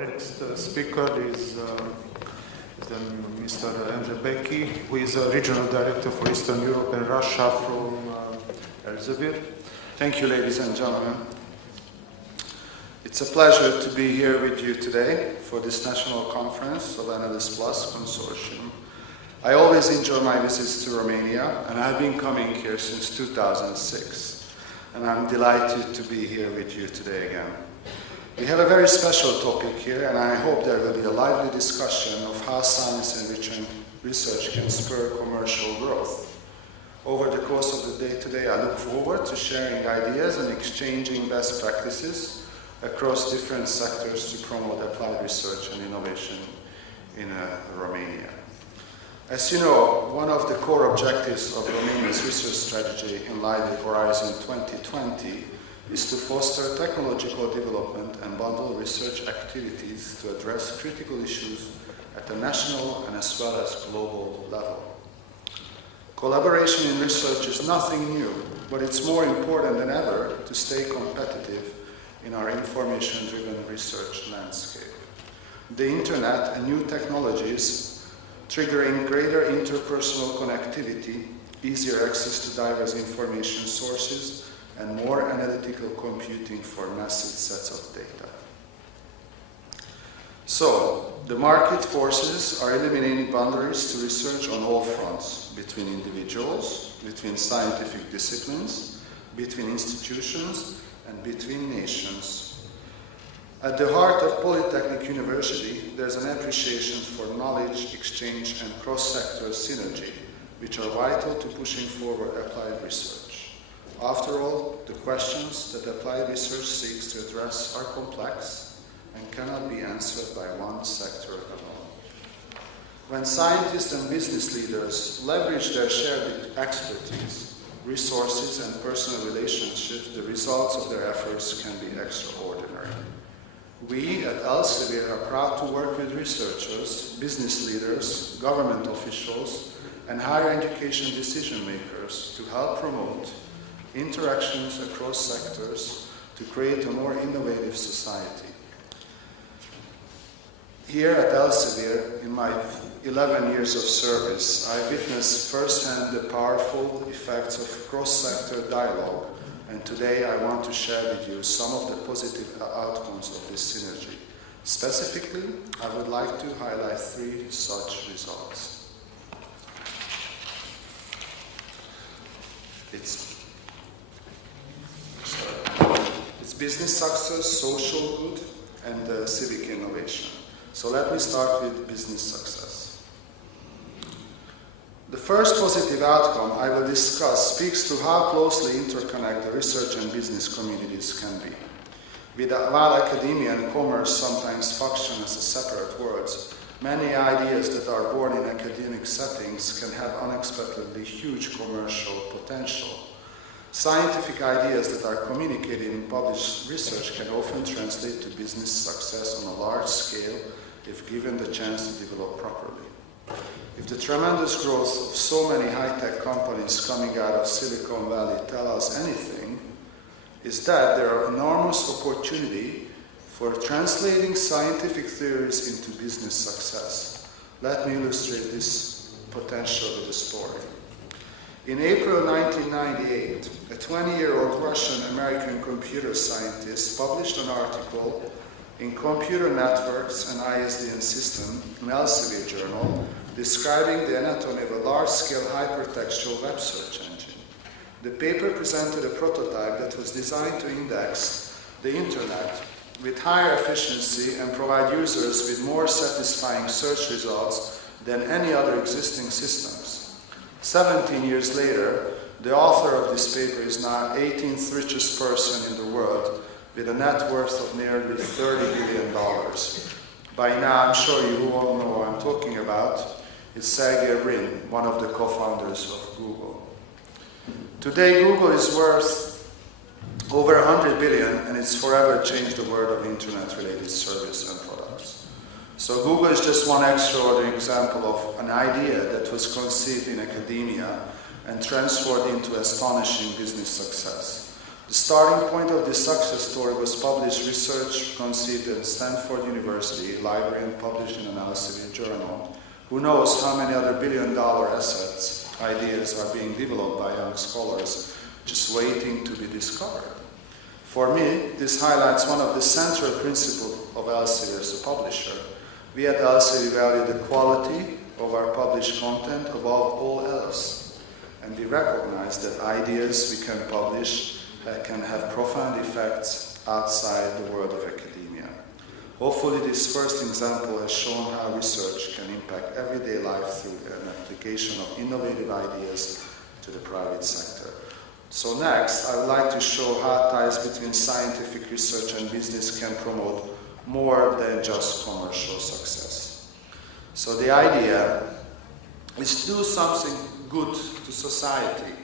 next speaker is Mr. E Béky, who is a regional director for Eastern Europe and Russia from Elsevier. Thank you, ladies and gentlemen. It's a pleasure to be here with you today for this national conference of Analyst Plus Consortium. I always enjoy my visits to Romania, and I've been coming here since 2006. And I'm delighted to be here with you today again. We have a very special topic here, and I hope there will be a lively discussion of how science-enriching research can spur commercial growth. Over the course of the day today, I look forward to sharing ideas and exchanging best practices across different sectors to promote applied research and innovation in Romania. As you know, one of the core objectives of Romania's research strategy in light of Horizon 2020 is to foster technological development and bundle research activities to address critical issues at the national and as well as global level. Collaboration in research is nothing new, but it's more important than ever to stay competitive in our information-driven research landscape. The internet and new technologies triggering greater interpersonal connectivity, easier access to diverse information sources, and more analytical computing for massive sets of data. So, the market forces are eliminating boundaries to research on all fronts, between individuals, between scientific disciplines, between institutions, and between nations. At the heart of Polytechnic University, there's an appreciation for knowledge exchange and cross-sector synergy, which are vital to pushing forward applied research. After all, the questions that applied research seeks to address are complex and cannot be answered by one sector alone. When scientists and business leaders leverage their shared expertise, resources, and personal relationships, the results of their efforts can be extraordinary. We at Elsevier are proud to work with researchers, business leaders, government officials, and higher education decision makers to help promote interactions across sectors to create a more innovative society. Here at Elsevier, in my 11 years of service, I witnessed firsthand the powerful effects of cross-sector dialogue, and today I want to share with you some of the positive outcomes of this synergy. Specifically, I would like to highlight 3 such results. It's business success, social good, and civic innovation. So let me start with business success. The first positive outcome I will discuss speaks to how closely interconnected the research and business communities can be. While academia and commerce sometimes function as separate worlds, many ideas that are born in academic settings can have unexpectedly huge commercial potential. Scientific ideas that are communicated in published research can often translate to business success on a large scale if given the chance to develop properly. If the tremendous growth of so many high-tech companies coming out of Silicon Valley tell us anything, is that there are enormous opportunity for translating scientific theories into business success. Let me illustrate this potential with a story. In April 1998, a 20-year-old Russian-American computer scientist published an article in Computer Networks and ISDN System, an Elsevier journal, describing the anatomy of a large-scale hypertextual web search engine. The paper presented a prototype that was designed to index the internet with higher efficiency and provide users with more satisfying search results than any other existing systems. 17 years later, the author of this paper is now 18th richest person in the world with a net worth of nearly $30 billion. By now, I'm sure you all know what I'm talking about. It's Sergey Brin, one of the co-founders of Google. Today, Google is worth over 100 billion, and it's forever changed the world of internet-related service and products. So Google is just one extraordinary example of an idea that was conceived in academia and transformed into astonishing business success. The starting point of this success story was published research conceived at Stanford University Library and published in an Elsevier journal. Who knows how many other billion-dollar ideas are being developed by young scholars, just waiting to be discovered. For me, this highlights one of the central principles of Elsevier as a publisher. We at Elsevier value the quality of our published content above all else, and we recognize that ideas we can publish can have profound effects outside the world of academia. Hopefully this first example has shown how research can impact everyday life through an application of innovative ideas to the private sector. So next, I would like to show how ties between scientific research and business can promote more than just commercial success. So the idea is to do something good to society.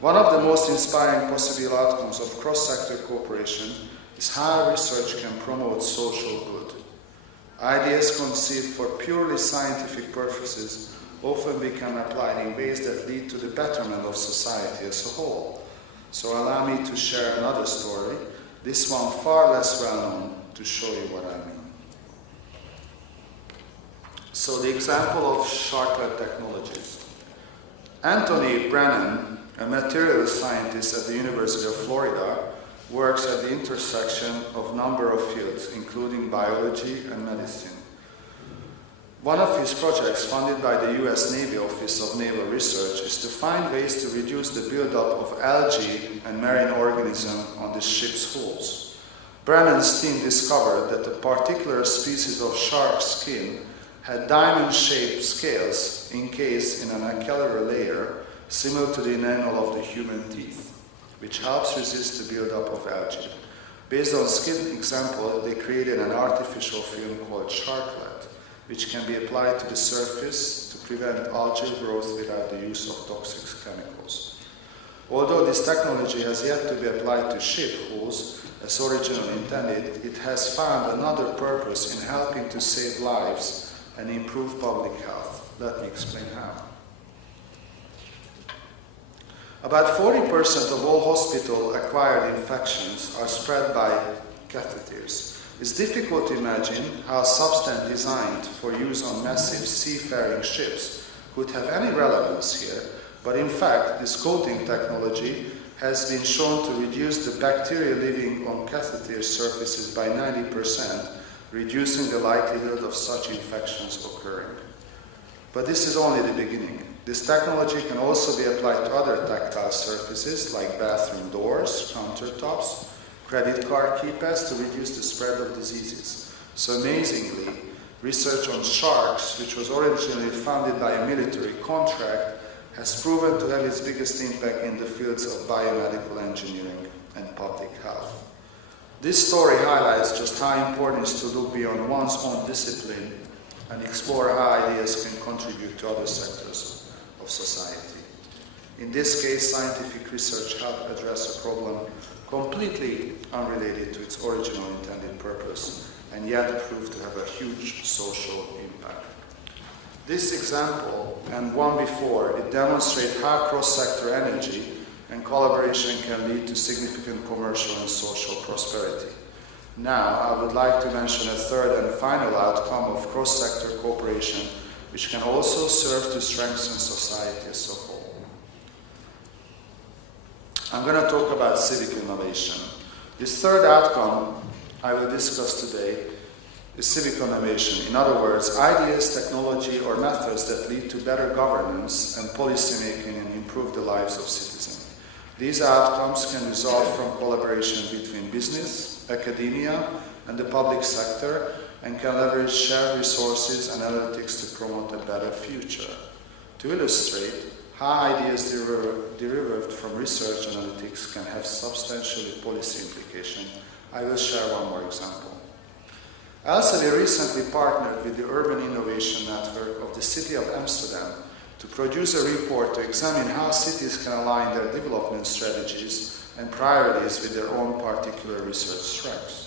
One of the most inspiring possible outcomes of cross-sector cooperation is how research can promote social good. Ideas conceived for purely scientific purposes often become applied in ways that lead to the betterment of society as a whole. So allow me to share another story, this one far less well known, to show you what I mean. So the example of shark-led technologies. Anthony Brennan, a materials scientist at the University of Florida, works at the intersection of a number of fields, including biology and medicine. One of his projects, funded by the US Navy Office of Naval Research, is to find ways to reduce the buildup of algae and marine organisms on the ship's hulls. Brennan's team discovered that a particular species of shark skin had diamond-shaped scales encased in an acellular layer similar to the enamel of the human teeth, which helps resist the buildup of algae. Based on skin example, they created an artificial film called sharklet, which can be applied to the surface to prevent algal growth without the use of toxic chemicals. Although this technology has yet to be applied to ship hulls as originally intended, it has found another purpose in helping to save lives and improve public health. Let me explain how. About 40% of all hospital-acquired infections are spread by catheters. It's difficult to imagine how a substance designed for use on massive seafaring ships could have any relevance here, but in fact, this coating technology has been shown to reduce the bacteria living on catheter surfaces by 90%, reducing the likelihood of such infections occurring. But this is only the beginning. This technology can also be applied to other tactile surfaces like bathroom doors, countertops, credit card keypads to reduce the spread of diseases. So amazingly, research on sharks, which was originally funded by a military contract, has proven to have its biggest impact in the fields of biomedical engineering and public health. This story highlights just how important it is to look beyond one's own discipline and explore how ideas can contribute to other sectors of society. In this case, scientific research helped address a problem completely unrelated to its original intended purpose, and yet proved to have a huge social impact. This example, and one before, it demonstrates how cross-sector energy and collaboration can lead to significant commercial and social prosperity. Now, I would like to mention a third and final outcome of cross-sector cooperation, which can also serve to strengthen society as a whole. I'm going to talk about civic innovation. This third outcome I will discuss today is civic innovation. In other words, ideas, technology, or methods that lead to better governance and policy making and improve the lives of citizens. These outcomes can result from collaboration between business, academia, and the public sector, and can leverage shared resources and analytics to promote a better future. To illustrate how ideas derived from research analytics can have substantial policy implications, I will share one more example. Elsevier recently partnered with the Urban Innovation Network of the City of Amsterdam to produce a report to examine how cities can align their development strategies and priorities with their own particular research strengths.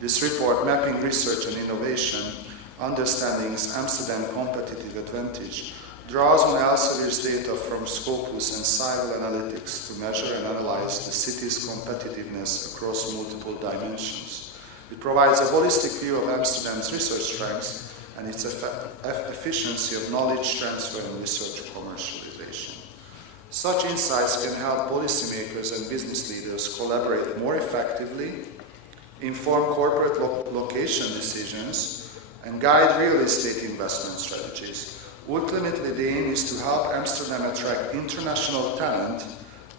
This report, Mapping Research and Innovation, Understanding Amsterdam's Competitive Advantage, draws on Elsevier's data from Scopus and Civil Analytics to measure and analyze the city's competitiveness across multiple dimensions. It provides a holistic view of Amsterdam's research strengths and its efficiency of knowledge transfer and research commercialization. Such insights can help policymakers and business leaders collaborate more effectively, inform corporate location decisions, and guide real estate investment strategies. Ultimately, the aim is to help Amsterdam attract international talent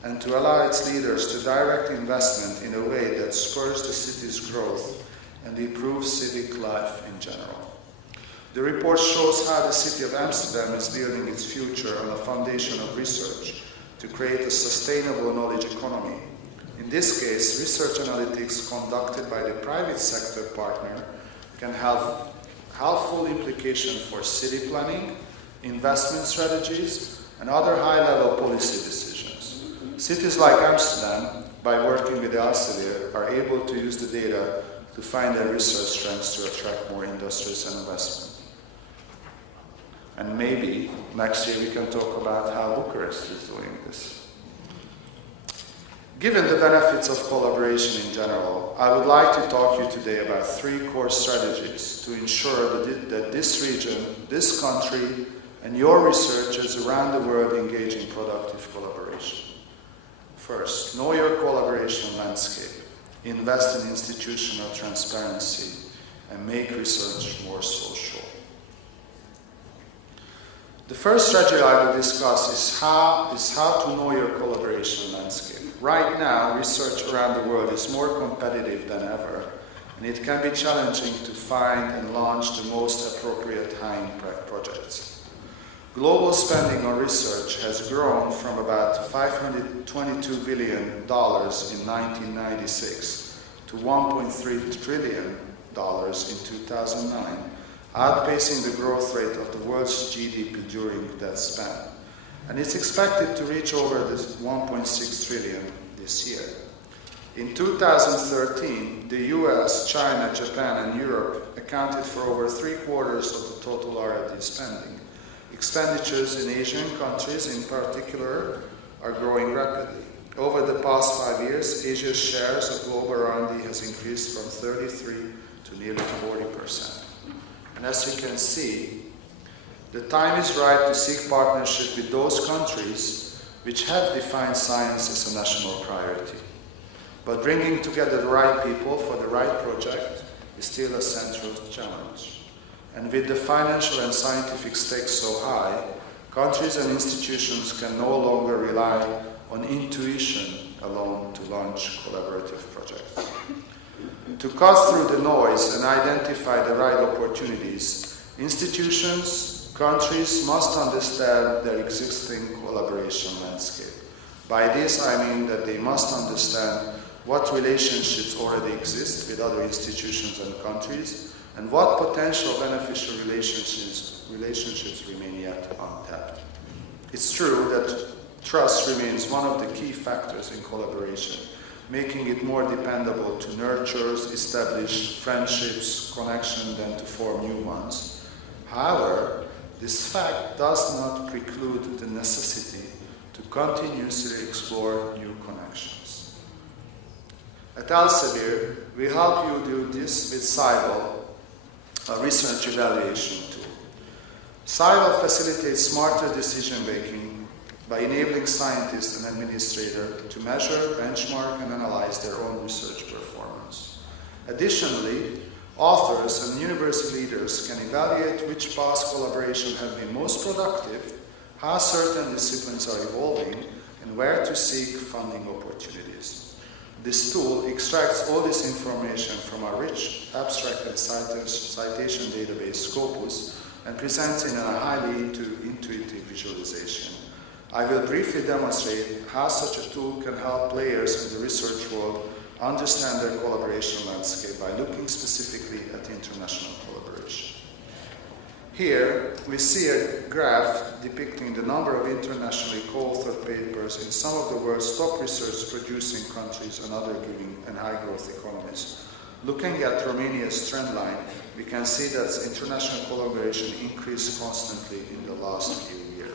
and to allow its leaders to direct investment in a way that spurs the city's growth and improves civic life in general. The report shows how the city of Amsterdam is building its future on a foundation of research to create a sustainable knowledge economy. In this case, research analytics conducted by the private sector partner can have helpful implications for city planning, investment strategies, and other high-level policy decisions. Cities like Amsterdam, by working with Elsevier, are able to use the data to find their research strengths to attract more industries and investment. And maybe next year we can talk about how Bucharest is doing this. Given the benefits of collaboration in general, I would like to talk to you today about 3 core strategies to ensure that this region, this country, and your researchers around the world engage in productive collaboration. First, know your collaboration landscape, invest in institutional transparency, and make research more social. The first strategy I will discuss is how to know your collaboration landscape. Right now, research around the world is more competitive than ever, and it can be challenging to find and launch the most appropriate high-impact projects. Global spending on research has grown from about $522 billion in 1996 to $1.3 trillion in 2009, outpacing the growth rate of the world's GDP during that span. And it's expected to reach over this 1.6 trillion this year. In 2013, the US, China, Japan, and Europe accounted for over 3/4 of the total R&D spending. Expenditures in Asian countries in particular are growing rapidly. Over the past 5 years, Asia's shares of global R&D has increased from 33% to nearly 40%. And as you can see, the time is right to seek partnership with those countries which have defined science as a national priority. But bringing together the right people for the right project is still a central challenge. And with the financial and scientific stakes so high, countries and institutions can no longer rely on intuition alone to launch collaborative projects. To cut through the noise and identify the right opportunities, institutions, countries must understand their existing collaboration landscape. By this I mean that they must understand what relationships already exist with other institutions and countries, and what potential beneficial relationships remain yet untapped. It's true that trust remains one of the key factors in collaboration, making it more dependable to nurture established friendships, connections than to form new ones. However, this fact does not preclude the necessity to continuously explore new connections. At Elsevier, we help you do this with Civic, a research evaluation tool. Civic facilitates smarter decision-making by enabling scientists and administrators to measure, benchmark, and analyze their own research performance. Additionally, authors and university leaders can evaluate which past collaborations have been most productive, how certain disciplines are evolving, and where to seek funding opportunities. This tool extracts all this information from our rich abstract and citation database Scopus and presents it in a highly intuitive visualization. I will briefly demonstrate how such a tool can help players in the research world understand their collaboration landscape by looking specifically at international collaboration. Here, we see a graph depicting the number of internationally co-authored papers in some of the world's top research-producing countries and other giving and high-growth economies. Looking at Romania's trend line, we can see that international collaboration increased constantly in the last few years.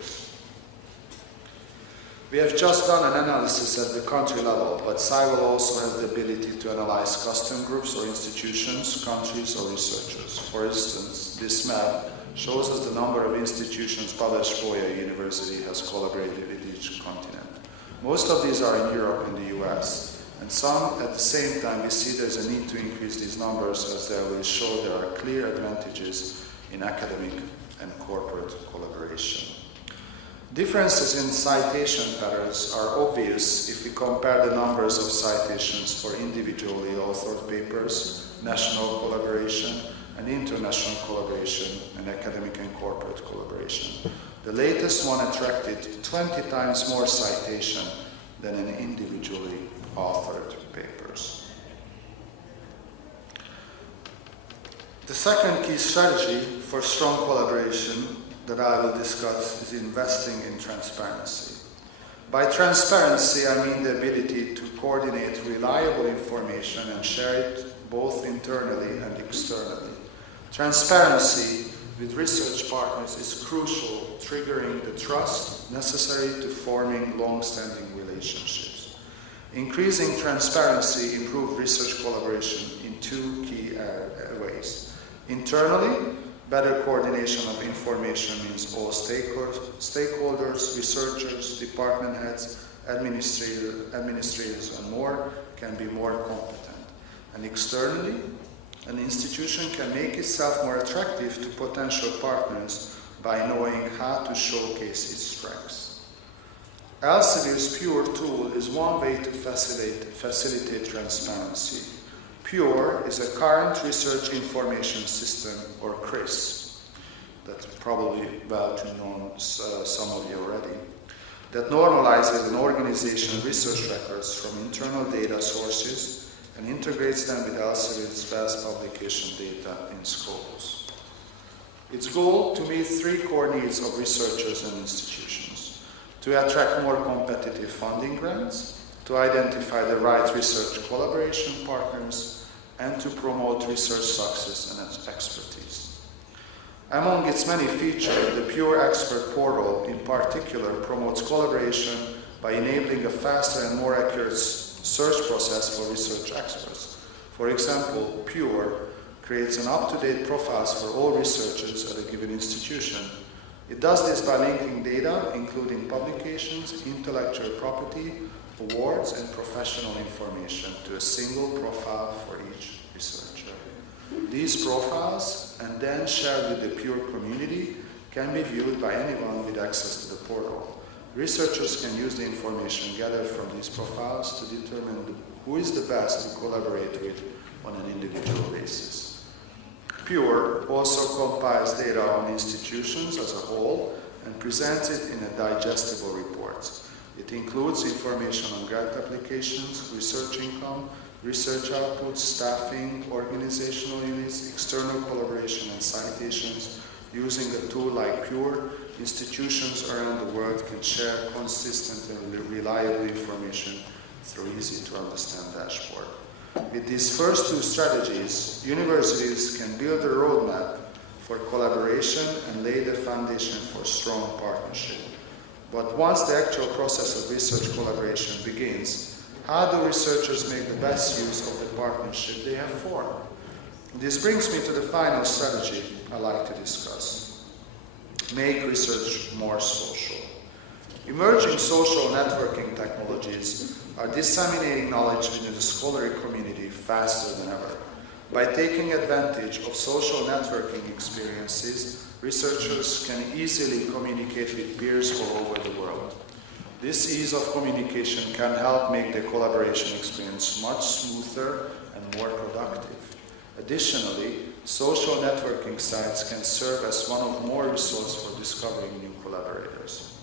We have just done an analysis at the country level, but CIVIL also has the ability to analyze custom groups or institutions, countries or researchers. For instance, this map shows us the number of institutions Pavle University has collaborated with each continent. Most of these are in Europe and the US, and some at the same time we see there's a need to increase these numbers as they will show there are clear advantages in academic and corporate collaboration. Differences in citation patterns are obvious if we compare the numbers of citations for individually authored papers, national collaboration, and international collaboration, and academic and corporate collaboration. The latest one attracted 20 times more citation than in individually authored papers. The second key strategy for strong collaboration that I will discuss is investing in transparency. By transparency, I mean the ability to coordinate reliable information and share it both internally and externally. Transparency with research partners is crucial, triggering the trust necessary to forming long-standing relationships. Increasing transparency improves research collaboration in two key ways. Internally, better coordination of information means all stakeholders, researchers, department heads, administrators, and more can be more competent. And externally, an institution can make itself more attractive to potential partners by knowing how to showcase its strengths. Elsevier's PURE tool is one way to facilitate transparency. PURE is a Current Research Information System, or CRIS, that's probably well to know some of you already, that normalizes and organizes research records from internal data sources and integrates them with Elsevier's vast publication data in Scopus. Its goal to meet three core needs of researchers and institutions: to attract more competitive funding grants, to identify the right research collaboration partners, and to promote research success and expertise. Among its many features, the PURE Expert Portal in particular promotes collaboration by enabling a faster and more accurate search process for research experts. For example, PURE creates an up-to-date profiles for all researchers at a given institution. It does this by linking data, including publications, intellectual property, awards, and professional information to a single profile for each researcher. These profiles, and then shared with the PURE community, can be viewed by anyone with access to the portal. Researchers can use the information gathered from these profiles to determine who is the best to collaborate with on an individual basis. PURE also compiles data on institutions as a whole and presents it in a digestible report. It includes information on grant applications, research income, research outputs, staffing, organizational units, external collaboration, and citations. Using a tool like PURE, institutions around the world can share consistent and reliable information through easy-to-understand dashboard. With these first two strategies, universities can build a roadmap for collaboration and lay the foundation for strong partnership. But once the actual process of research collaboration begins, how do researchers make the best use of the partnership they have formed? This brings me to the final strategy I like to discuss. Make research more social. Emerging social networking technologies are disseminating knowledge within the scholarly community faster than ever. By taking advantage of social networking experiences, researchers can easily communicate with peers all over the world. This ease of communication can help make the collaboration experience much smoother and more productive. Additionally, social networking sites can serve as one of more resources for discovering new collaborators.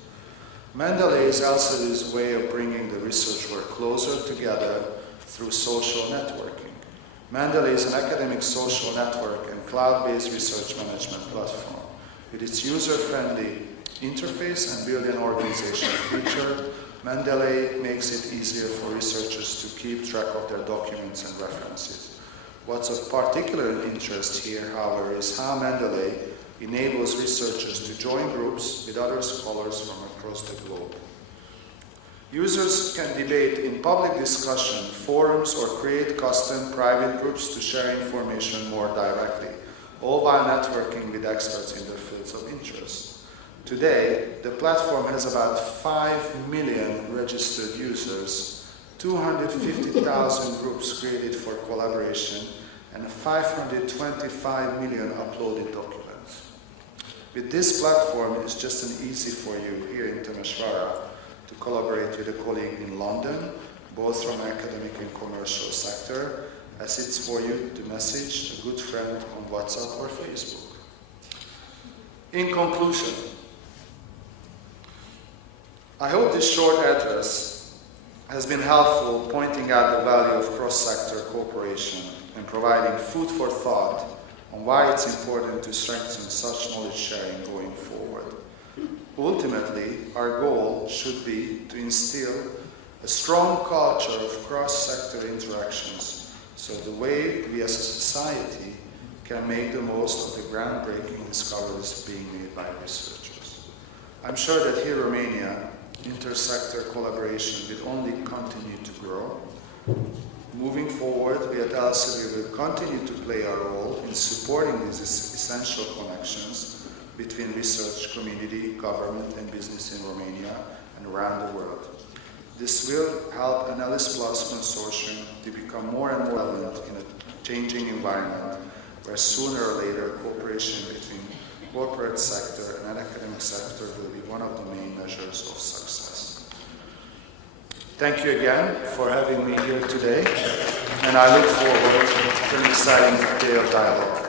Mendeley is Elsevier's way of bringing the research work closer together through social networking. Mendeley is an academic social network and cloud-based research management platform. With its user-friendly interface and built-in organization feature, Mendeley makes it easier for researchers to keep track of their documents and references. What's of particular interest here, however, is how Mendeley enables researchers to join groups with other scholars from across the globe. Users can debate in public discussion, forums, or create custom private groups to share information more directly, all while networking with experts in their fields of interest. Today, the platform has about 5 million registered users, 250,000 groups created for collaboration, and 525 million uploaded documents. With this platform, it's just an easy for you here in Temesvara to collaborate with a colleague in London, both from academic and commercial sector, as it's for you to message a good friend on WhatsApp or Facebook. In conclusion, I hope this short address has been helpful, pointing out the value of cross-sector cooperation and providing food for thought on why it's important to strengthen such knowledge sharing going forward. Ultimately, our goal should be to instill a strong culture of cross-sector interactions, so the way we as a society can make the most of the groundbreaking discoveries being made by researchers. I'm sure that here in Romania, intersector collaboration will only continue to grow. Moving forward, we at Elsevier will continue to play our role in supporting these essential connections between research, community, government, and business in Romania and around the world. This will help an Alice Plus consortium to become more and more relevant in a changing environment where sooner or later cooperation between corporate sector and academic sector will be one of the main measures of success. Thank you again for having me here today, and I look forward to an exciting day of dialogue.